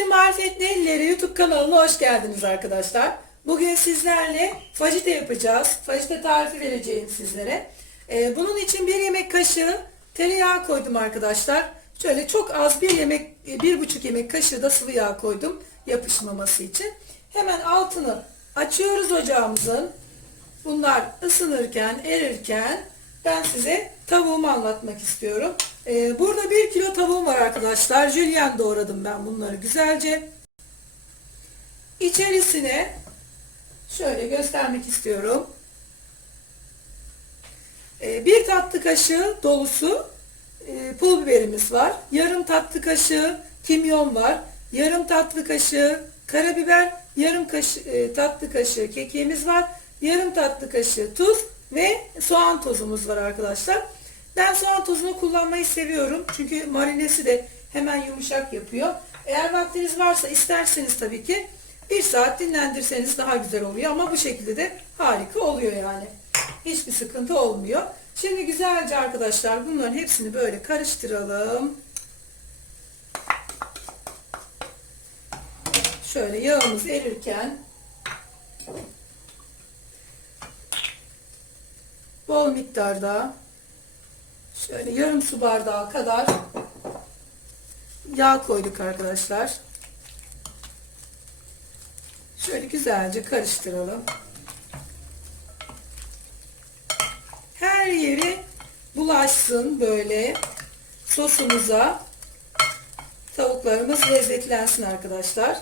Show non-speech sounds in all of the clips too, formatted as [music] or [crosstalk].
Annenin Marifetli Elleri YouTube kanalına hoş geldiniz arkadaşlar. Bugün sizlerle fajita yapacağız. Fajita tarifi vereceğim sizlere. Ee, bunun için bir yemek kaşığı tereyağı koydum arkadaşlar. Şöyle çok az bir yemek, bir buçuk yemek kaşığı da sıvı yağ koydum yapışmaması için. Hemen altını açıyoruz ocağımızın. Bunlar ısınırken, erirken ben size tavuğumu anlatmak istiyorum. Ee, burada bir kilo tavuğum var arkadaşlar. Jülyen doğradım ben bunları güzelce. İçerisine şöyle göstermek istiyorum. Ee, bir tatlı kaşığı dolusu e, pul biberimiz var. Yarım tatlı kaşığı kimyon var. Yarım tatlı kaşığı karabiber, yarım kaşı, e, tatlı kaşığı kekiğimiz var. Yarım tatlı kaşığı tuz ve soğan tozumuz var arkadaşlar. Ben soğan tozunu kullanmayı seviyorum. Çünkü marinesi de hemen yumuşak yapıyor. Eğer vaktiniz varsa isterseniz tabii ki bir saat dinlendirseniz daha güzel oluyor. Ama bu şekilde de harika oluyor yani. Hiçbir sıkıntı olmuyor. Şimdi güzelce arkadaşlar bunların hepsini böyle karıştıralım. Şöyle yağımız erirken bol miktarda şöyle yarım su bardağı kadar yağ koyduk arkadaşlar. Şöyle güzelce karıştıralım. Her yeri bulaşsın böyle sosumuza. Tavuklarımız lezzetlensin arkadaşlar.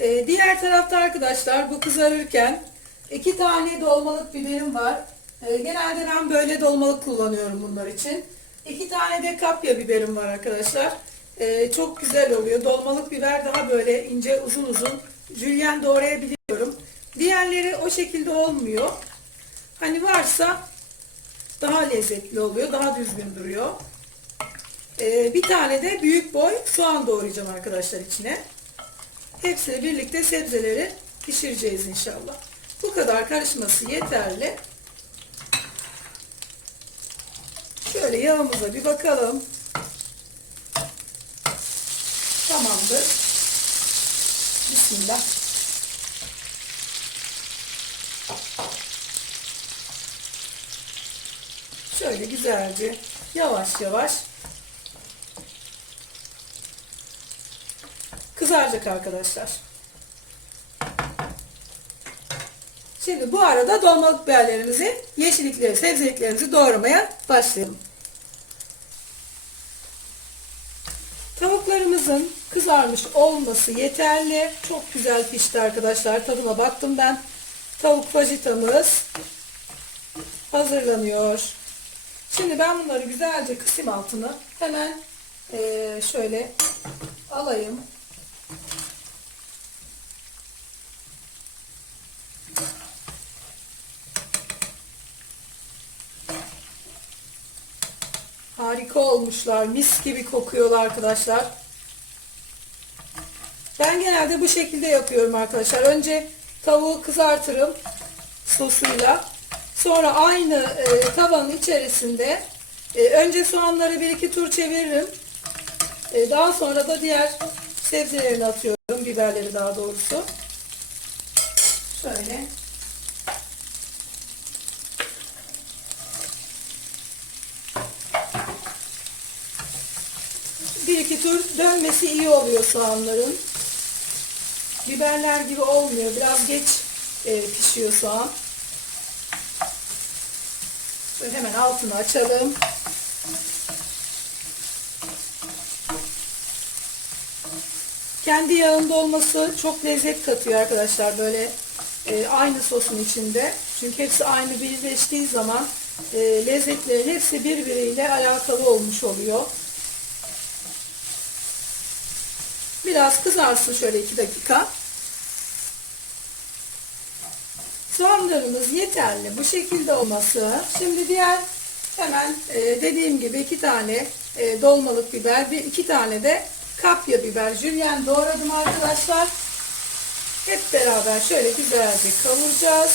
Ee, diğer tarafta arkadaşlar bu kızarırken iki tane dolmalık biberim var. Ee, genelde ben böyle dolmalık kullanıyorum bunlar için. İki tane de kapya biberim var arkadaşlar. Ee, çok güzel oluyor. Dolmalık biber daha böyle ince uzun uzun jülyen doğrayabiliyorum. Diğerleri o şekilde olmuyor. Hani varsa daha lezzetli oluyor. Daha düzgün duruyor. Ee, bir tane de büyük boy soğan doğrayacağım arkadaşlar içine. Hepsini birlikte sebzeleri pişireceğiz inşallah. Bu kadar karışması yeterli. Şöyle yağımıza bir bakalım. Tamamdır. Bismillah. Şöyle güzelce yavaş yavaş kızaracak arkadaşlar. Şimdi bu arada dolmalık biberlerimizi, yeşillikleri, sebzeliklerimizi doğramaya başlayalım. Tavuklarımızın kızarmış olması yeterli. Çok güzel pişti arkadaşlar. Tadına baktım ben. Tavuk fajitamız hazırlanıyor. Şimdi ben bunları güzelce kısım altına hemen şöyle alayım. Harika olmuşlar. Mis gibi kokuyorlar arkadaşlar. Ben genelde bu şekilde yapıyorum arkadaşlar. Önce tavuğu kızartırım sosuyla. Sonra aynı e, tavanın içerisinde e, önce soğanları bir iki tur çeviririm. E, daha sonra da diğer sebzelerini atıyorum. Biberleri daha doğrusu. Şöyle. Bir iki tur dönmesi iyi oluyor soğanların. Biberler gibi olmuyor. Biraz geç e, pişiyor soğan. Şöyle hemen altını açalım. Kendi yağında olması çok lezzet katıyor arkadaşlar. Böyle e, aynı sosun içinde. Çünkü hepsi aynı birleştiği zaman e, lezzetlerin hepsi birbiriyle alakalı olmuş oluyor. biraz kızarsın şöyle 2 dakika. Soğanlarımız yeterli. Bu şekilde olması. Şimdi diğer hemen e, dediğim gibi 2 tane e, dolmalık biber ve 2 tane de kapya biber jülyen doğradım arkadaşlar. Hep beraber şöyle güzelce kavuracağız.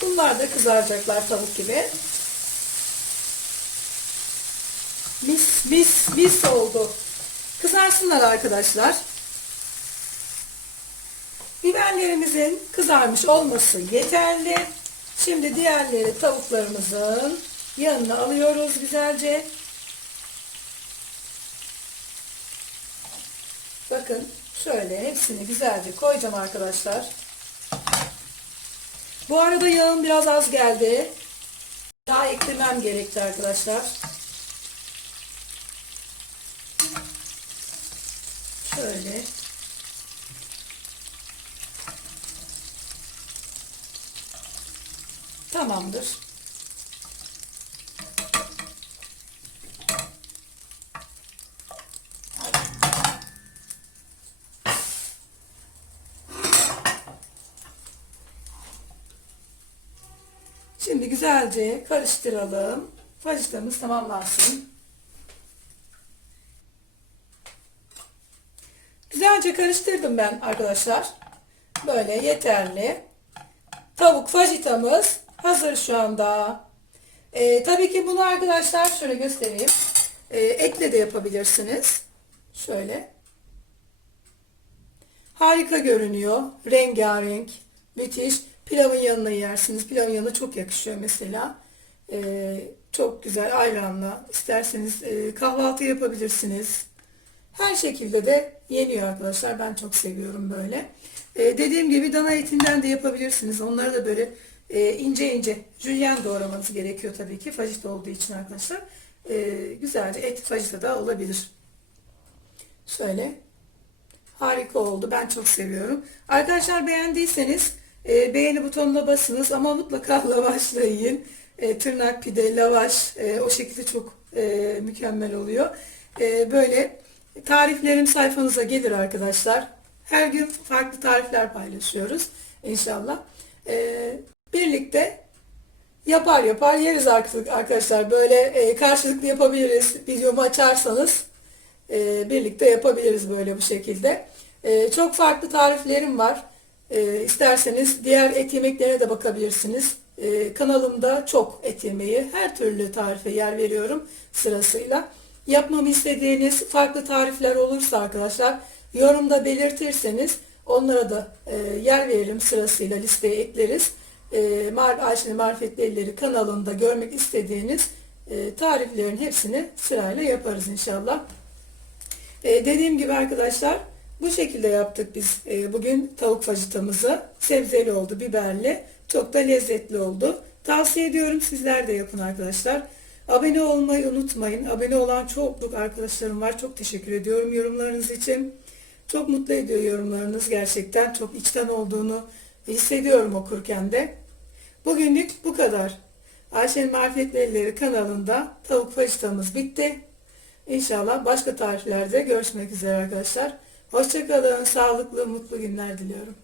Bunlar da kızaracaklar tavuk gibi. Mis mis mis oldu. Kızarsınlar arkadaşlar. Biberlerimizin kızarmış olması yeterli. Şimdi diğerleri tavuklarımızın yanına alıyoruz güzelce. Bakın şöyle hepsini güzelce koyacağım arkadaşlar. Bu arada yağım biraz az geldi. Daha eklemem gerekti arkadaşlar. Şöyle. Tamamdır. Şimdi güzelce karıştıralım. Fajitamız tamamlansın. Güzelce karıştırdım ben arkadaşlar. Böyle yeterli. Tavuk fajitamız hazır şu anda. Ee, tabii ki bunu arkadaşlar şöyle göstereyim. Ee, etle de yapabilirsiniz. Şöyle. Harika görünüyor. Rengarenk. Müthiş. Pilavın yanına yersiniz. Pilavın yanına çok yakışıyor mesela. Ee, çok güzel ayranla. İsterseniz e, kahvaltı yapabilirsiniz. Her şekilde de yeniyor arkadaşlar. Ben çok seviyorum böyle. Ee, dediğim gibi dana etinden de yapabilirsiniz. Onları da böyle e, ince ince jülyen doğramanız gerekiyor tabii ki. Fajita olduğu için arkadaşlar. Ee, güzelce et fajita da olabilir. Şöyle. Harika oldu. Ben çok seviyorum. Arkadaşlar beğendiyseniz e, beğeni butonuna basınız ama mutlaka [laughs] lavaşla yiyin. E, tırnak pide, lavaş e, o şekilde çok e, mükemmel oluyor. E, böyle tariflerim sayfanıza gelir arkadaşlar. Her gün farklı tarifler paylaşıyoruz inşallah. E, birlikte yapar yapar yeriz artık arkadaşlar. Böyle e, karşılıklı yapabiliriz. Videomu açarsanız e, birlikte yapabiliriz böyle bu şekilde. E, çok farklı tariflerim var. E, isterseniz diğer et yemeklerine de bakabilirsiniz. E, kanalımda çok et yemeği, her türlü tarife yer veriyorum sırasıyla. Yapmamı istediğiniz farklı tarifler olursa arkadaşlar yorumda belirtirseniz onlara da e, yer verelim sırasıyla listeye ekleriz. E, Mar Ayşe'nin Marifetli Elleri kanalında görmek istediğiniz e, tariflerin hepsini sırayla yaparız inşallah. E, dediğim gibi arkadaşlar bu şekilde yaptık biz e, bugün tavuk fajitamızı. Sebzeli oldu, biberli. Çok da lezzetli oldu. Tavsiye ediyorum sizler de yapın arkadaşlar. Abone olmayı unutmayın. Abone olan çok arkadaşlarım var. Çok teşekkür ediyorum yorumlarınız için. Çok mutlu ediyor yorumlarınız gerçekten. Çok içten olduğunu hissediyorum okurken de. Bugünlük bu kadar. Ayşe'nin Marifetli Elleri kanalında tavuk fajitamız bitti. İnşallah başka tariflerde görüşmek üzere arkadaşlar. Hoşçakalın, sağlıklı, mutlu günler diliyorum.